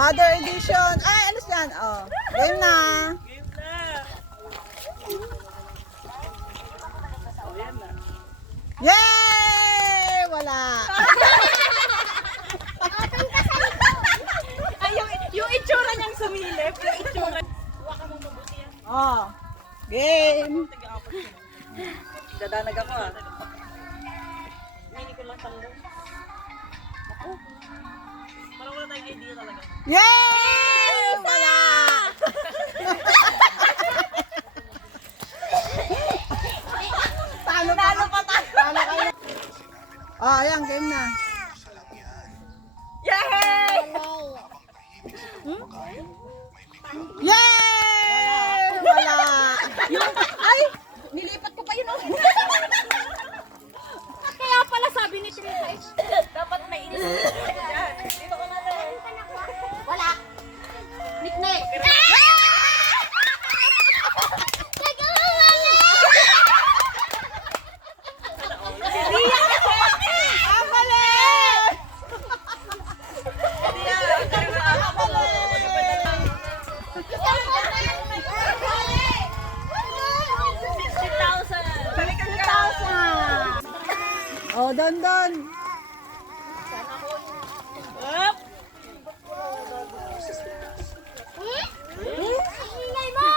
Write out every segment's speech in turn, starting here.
Mother edition. Ay, ano yan? Oh, game na. Game na. Oh, yan na. Yay! Wala. Ay, yung itsura niyang sumilip. Yung itsura. Huwag ka mong mabuti yan. Oh, game. Dadanag ako ah. Hindi ko lang tanggol. Ako. Parang wala tayong idea talaga. Yay! Wala. Talo pa. Talo kayo. Oh, ayan, game na. Yay! Yay! Wala. Ay! Nilipat ko pa yun oh. Kaya pala sabi ni Trina, dapat may inis. Dito ko na lang. Wala. Nick-nick. Ah, mali! Oh, Don. Ingay mo.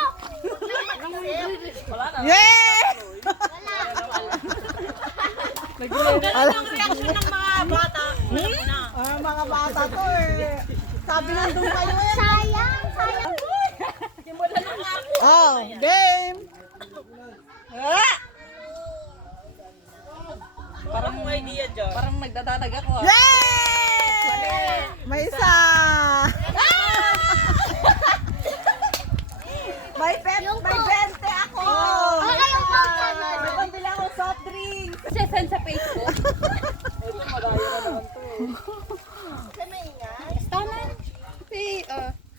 Yay! Ganun ang reaction ng mga bata. Ah, mga bata to eh. Sabi nandun kayo eh. Sayang. Simulan na nga ako. Oh, game. Parang may idea dyan. Parang nagdadanag ako ah. Yay! May isa. May 20 ako. Wala yung pangkat. May pambili ako soft drink. Send sa Facebook.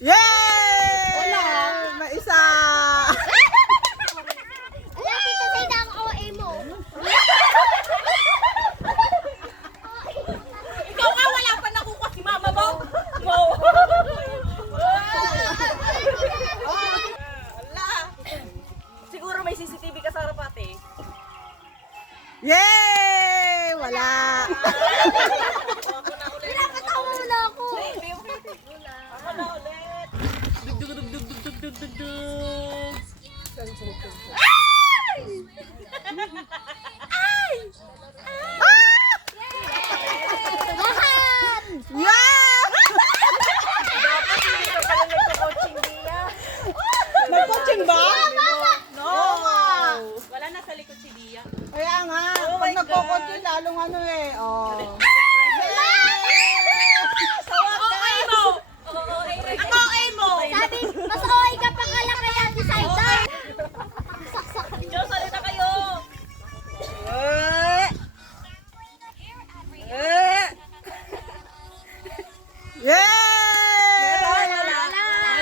Yay! May isa. Alam, Tito Zayda ang OA mo. Ikaw nga wala pa nakuha si mama mo. Wow. Ala. Siguro may CCTV ka sa harapate. Yay! Wala. Pinapatawa mo na ako. Ako na ulit. Dug. Lahat. Yeah! Dapat hindi ka pala nagko-coaching Dia. Nag-coaching ba? No. Oo nga. Wala na sa likod si Dia. Kaya nga, Oh pag my nagko-coaching lalong ano eh. Oh. Okay mo. Ang okay mo. Sabi, mas OA ka pa kala kaya si Zayda. Saksak. Diyos, salita kayo. Yay!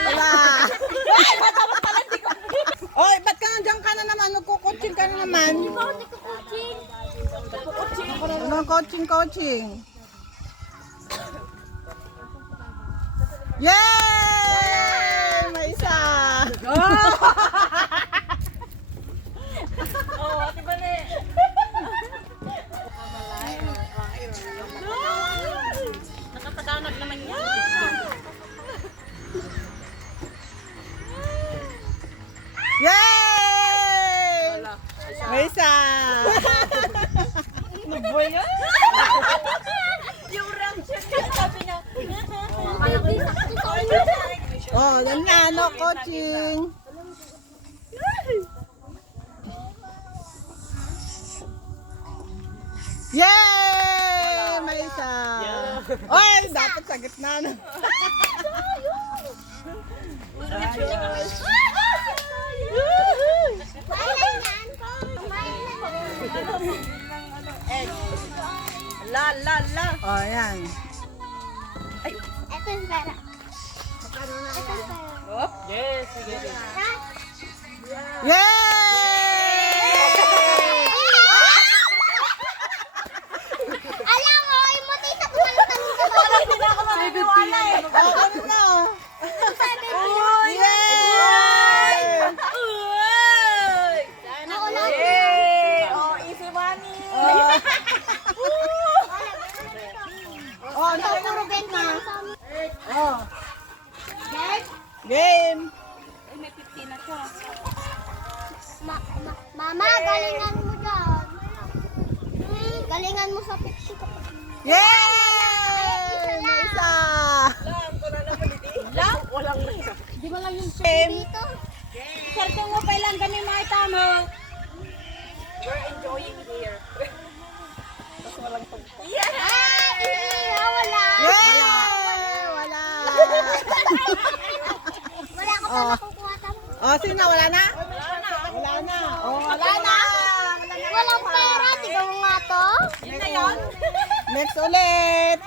Wala. Oy, ba't ka nandiyan ka na naman? Nagko-coaching ka na naman. Bakit nagko-coaching? Anong coaching? Yay! May isa. Oo, ate ba na eh. Nakataganag naman yan. Yay! May isa. Ano ba yan? Yung reaction niya, sabi niya. Hindi, sakto sa ulo. Oh, yan na, no coaching. Yay! May isa. Oy, dapat sa gitna na. La. Oh, yan. Ito yung pera. Ito yung pera. Oh, yes, sige. Ha? Yay! Alam mo, imuti sa kumalong-talong ka ba? Hindi na ako maniwala eh. Oh, ano na? Oh, Ito, puro game na. Oh. Game. Mama, galingan mo dyan. Galingan mo sa pixie ko. Yay! May isa. Walang na. Di mo lang yung Game. dito. Sartong mo pa ilang kami mga itamo. We're enjoying here. Tapos walang tungkol. Wala. Yay! Wala. Wala ka pa nakukuha tamo. Oh, sino na? Wala na? Wala na. Oh, wala na. Walang pera, tigaw nga to. Yun na yun. Next ulit.